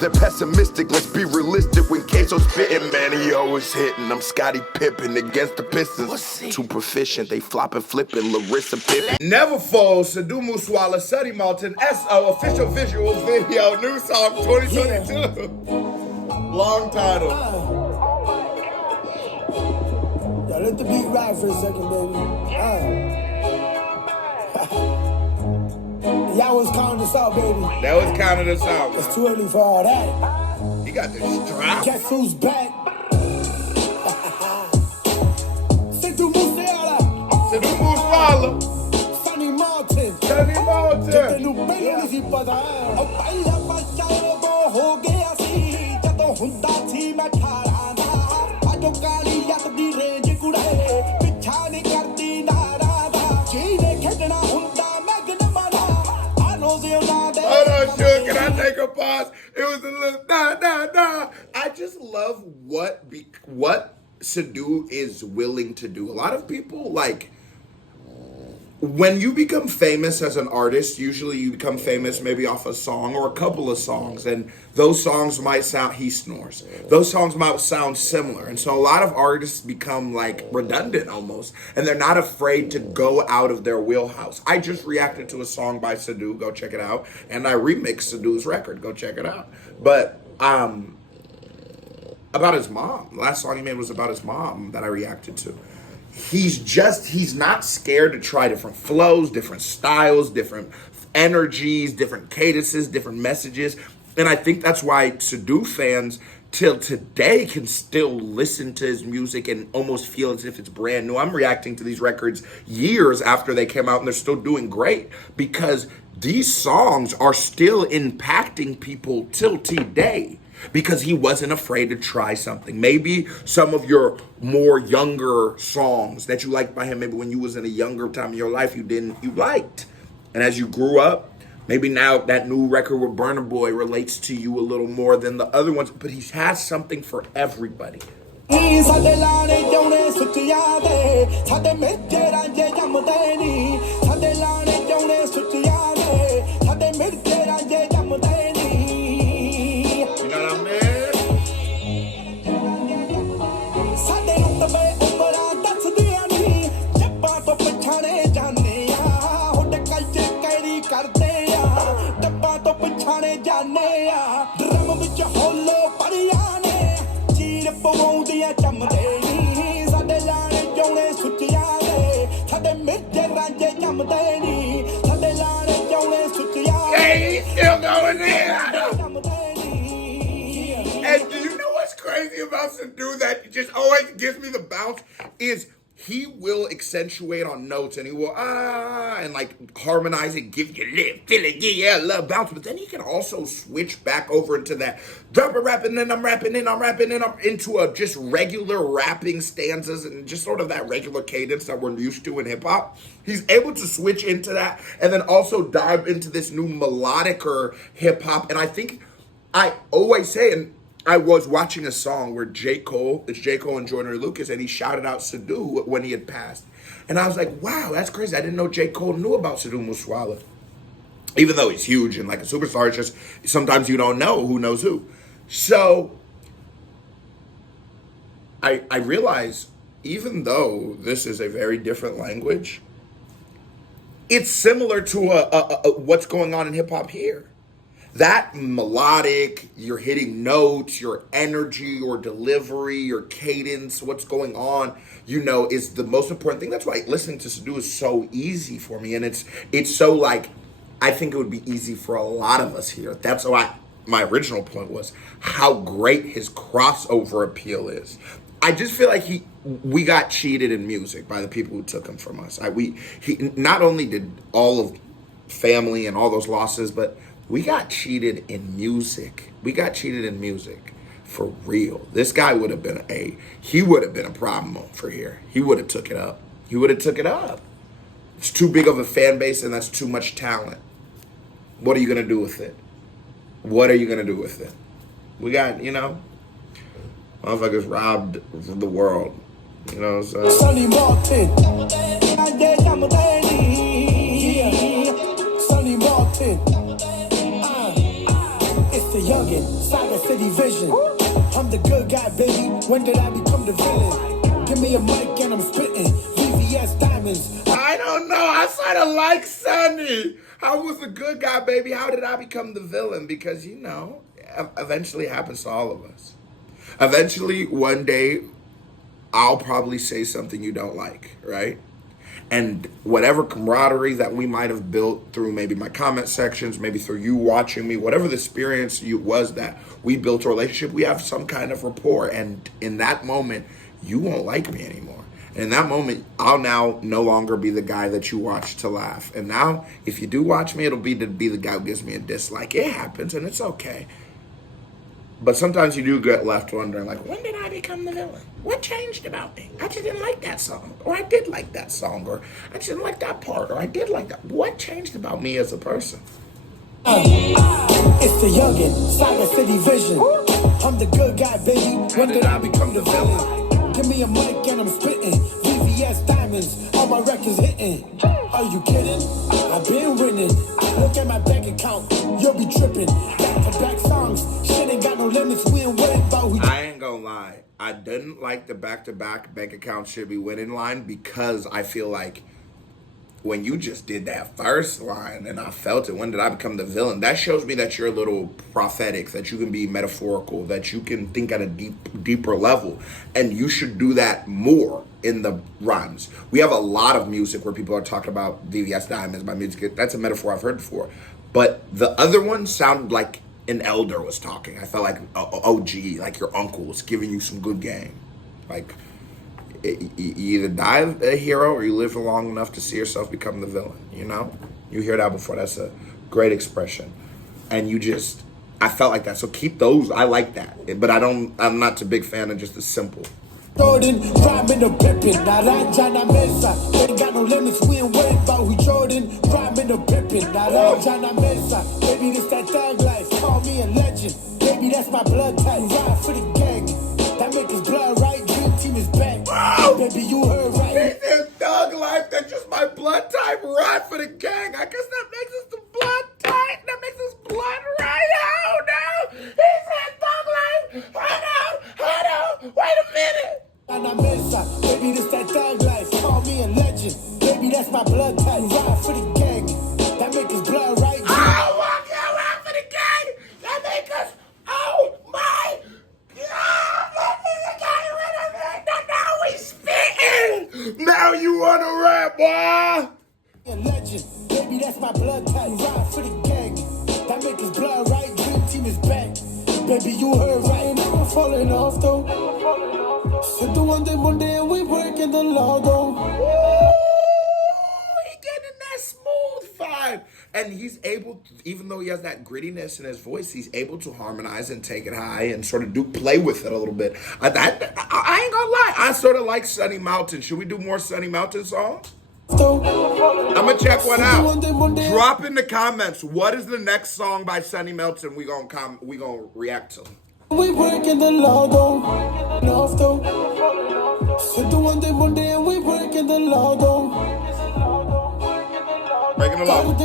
They're pessimistic, let's be realistic. When Queso's spitting, man, he always hitting. I'm Scottie Pippen against the Pistons. Too proficient, they flopping, flipping, Larissa Pippen. Never Fall, Sidhu Moosewala, Sonny Malton, SO, official visual video, new song 2022. Long title. Yo, let the beat ride for a second, baby. Y'all was counting us out, baby. That was counting us out. It's too early for all that. He got this drop. Guess who's back? Sidhu Moosewala. Sidhu Moosewala. Sonny Malton. Sonny Malton. Tenu pehli nahi si pata. Oh, pehla bachao wo ho gaya si. Jadon hunda thi main thara na. Ajo kali yat di range kudae. Pichha nahi kardi nara da. Jeene khedna hunda magna mana. Hold on, sure. Can I take a pause? It was a little nah. I just love what Sidhu is willing to do. A lot of people, like, when you become famous as an artist, usually you become famous maybe off a song or a couple of songs, and those songs might sound, he snores. Those songs might sound similar, and so a lot of artists become like redundant almost, and they're not afraid to go out of their wheelhouse. I just reacted to a song by Sidhu, go check it out, and I remixed Sidhu's record, go check it out. But about his mom, the last song he made was about his mom that I reacted to. He's not scared to try different flows, different styles, different energies, different cadences, different messages. And I think that's why Sidhu fans till today can still listen to his music and almost feel as if it's brand new. I'm reacting to these records years after they came out and they're still doing great because these songs are still impacting people till today. Because he wasn't afraid to try something. Maybe some of your more younger songs that you liked by him, maybe when you was in a younger time in your life, you liked. And as you grew up, maybe now that new record with Burna Boy relates to you a little more than the other ones. But he has something for everybody. Hey, he's still going in. And do you know what's crazy about Sidhu that just always gives me the bounce is he will accentuate on notes and he will and like harmonize it, give you live, feeling, yeah, love bounce. But then he can also switch back over into that drop a rap and then I'm rapping and I'm into a just regular rapping stanzas and just sort of that regular cadence that we're used to in hip hop. He's able to switch into that and then also dive into this new melodicer hip hop. And I think I always say, and I was watching a song where it's J. Cole and Joyner Lucas, and he shouted out Sidhu when he had passed. And I was like, wow, that's crazy. I didn't know J. Cole knew about Sidhu Moosewala. Even though he's huge and like a superstar, it's just sometimes you don't know who knows who. So I realize even though this is a very different language, it's similar to what's going on in hip hop here. That melodic, you're hitting notes, your energy, your delivery, your cadence, what's going on, you know, is the most important thing. That's why listening to Sidhu is so easy for me. And it's so like, I think it would be easy for a lot of us here. That's why my original point was how great his crossover appeal is. I just feel like we got cheated in music by the people who took him from us. He not only did all of family and all those losses, but we got cheated in music. We got cheated in music for real. This guy would have been a problem for here. He would have took it up. It's too big of a fan base and that's too much talent. What are you going to do with it? We got, you know, motherfuckers robbed the world. You know what I'm saying? Sonny Malton. Sonny Malton. It's the the youngin', Saga City Vision. I'm the good guy, baby. When did I become the villain? Give me a mic and I'm spitting VVS diamonds. I don't know. I sort of like Sonny. I was a good guy, baby. How did I become the villain? Because, you know, eventually it happens to all of us. Eventually, one day, I'll probably say something you don't like, right? And whatever camaraderie that we might have built through maybe my comment sections, maybe through you watching me, whatever the experience was that we built a relationship, we have some kind of rapport. And in that moment, you won't like me anymore. And in that moment, I'll now no longer be the guy that you watch to laugh. And now, if you do watch me, it'll be to be the guy who gives me a dislike. It happens, and it's okay. But sometimes you do get left wondering, like, when did I become the villain? What changed about me? I just didn't like that song. Or I did like that song. Or I just didn't like that part. Or I did like that. What changed about me as a person? It's the youngin', Saga City Vision. I'm the good guy, baby. When did I become the villain? Give me a mic and I'm spitting VVS diamonds. All my records hitting. Are you kidding? I've been winning. Look at my bank account. You'll be tripping. Back-to-back songs. Shit ain't got no limits. We ain't worried about who. I ain't gonna lie. I didn't like the back-to-back bank account should be winning line because I feel like when you just did that first line and I felt it, when did I become the villain? That shows me that you're a little prophetic, that you can be metaphorical, that you can think at a deeper level. And you should do that more in the rhymes. We have a lot of music where people are talking about VVS Diamonds, my music. That's a metaphor I've heard before. But the other one sounded like an elder was talking. I felt like OG, like your uncle was giving you some good game. Like, you either die a hero or you live long enough to see yourself become the villain, you know? You hear that before. That's a great expression. And I felt like that. So keep those. I like that. But I'm not a big fan of just the simple. Jordan, rhyming the pippin', naranja na mesa. Ain't got no limits, we ain't worried about who Jordan. Rhyming the pippin', naranja na mesa. Baby, this that thug life, call me a legend. Baby, that's my blood type, ride for the gang. That make his blood right, dream team is back. Baby, you heard right. He said thug life, that's just my blood type, ride for the gang. I guess that makes us the blood type, that makes us blood right. Oh no, he said thug life. I know, wait a minute. Baby, this that thug life, call me a legend. Baby, that's my blood type, ride for the gang. That make his blood right. Oh my God, ride for the gang. That make us, oh my God, that make the gang. Now we spitting. Now you wanna rap, boy. A legend, baby, that's my blood type, ride for the gang. That make his blood right, dream team is back. Baby, you heard right, never falling off though. Sidhu one day, Monday, and we breaking the law though. He getting that smooth vibe. And he's able, even though he has that grittiness in his voice, he's able to harmonize and take it high and sort of play with it a little bit. I ain't gonna lie, I sort of like Sunny Malton. Should we do more Sunny Malton songs? I'm gonna check one out. Drop in the comments. What is the next song by Sunny Malton we gonna react to? We breaking the law though. Sidhu one day, Monday, and we breaking the law though. Breaking the law. And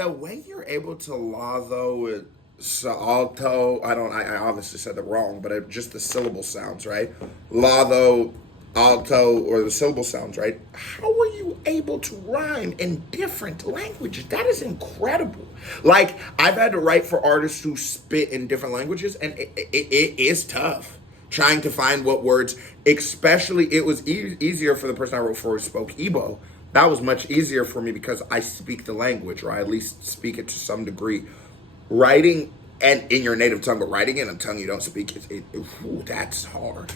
the way you're able to law though it alto, I obviously said it wrong, but just the syllable sounds, right? Lado, alto, or the syllable sounds, right? How are you able to rhyme in different languages? That is incredible. Like, I've had to write for artists who spit in different languages, and it is tough trying to find what words, especially it was easier for the person I wrote for who spoke Igbo. That was much easier for me because I speak the language, or I at least speak it to some degree. Writing and in your native tongue, but writing in a tongue you don't speak, that's hard.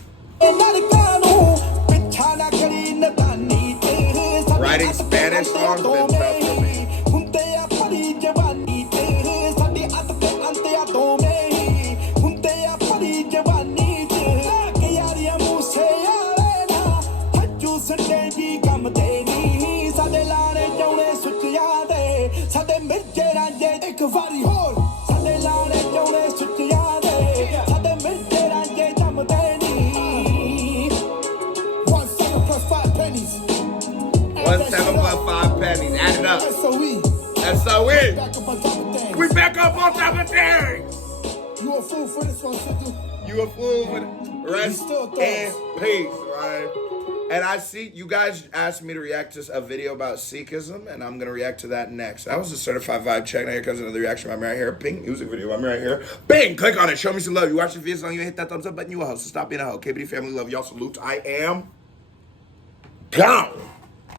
Writing Spanish songs been tough for me. $1.7 + 5 pennies. Add it up. SOE. SOE. Back up on top of things. We back up on top of things. You a fool for this one, Sidhu. You a fool with it. Rest still thugs. and peace, right? And I see you guys asked me to react to a video about Sikhism, and I'm gonna react to that next. That was a certified vibe check. Now here comes another reaction. I'm right here. Bing, music video. I'm right here. Bing, click on it. Show me some love. You watch the video, so you hit that thumbs up button. You a host. So stop being a hoe. KBD family love y'all. Salute. I am gone.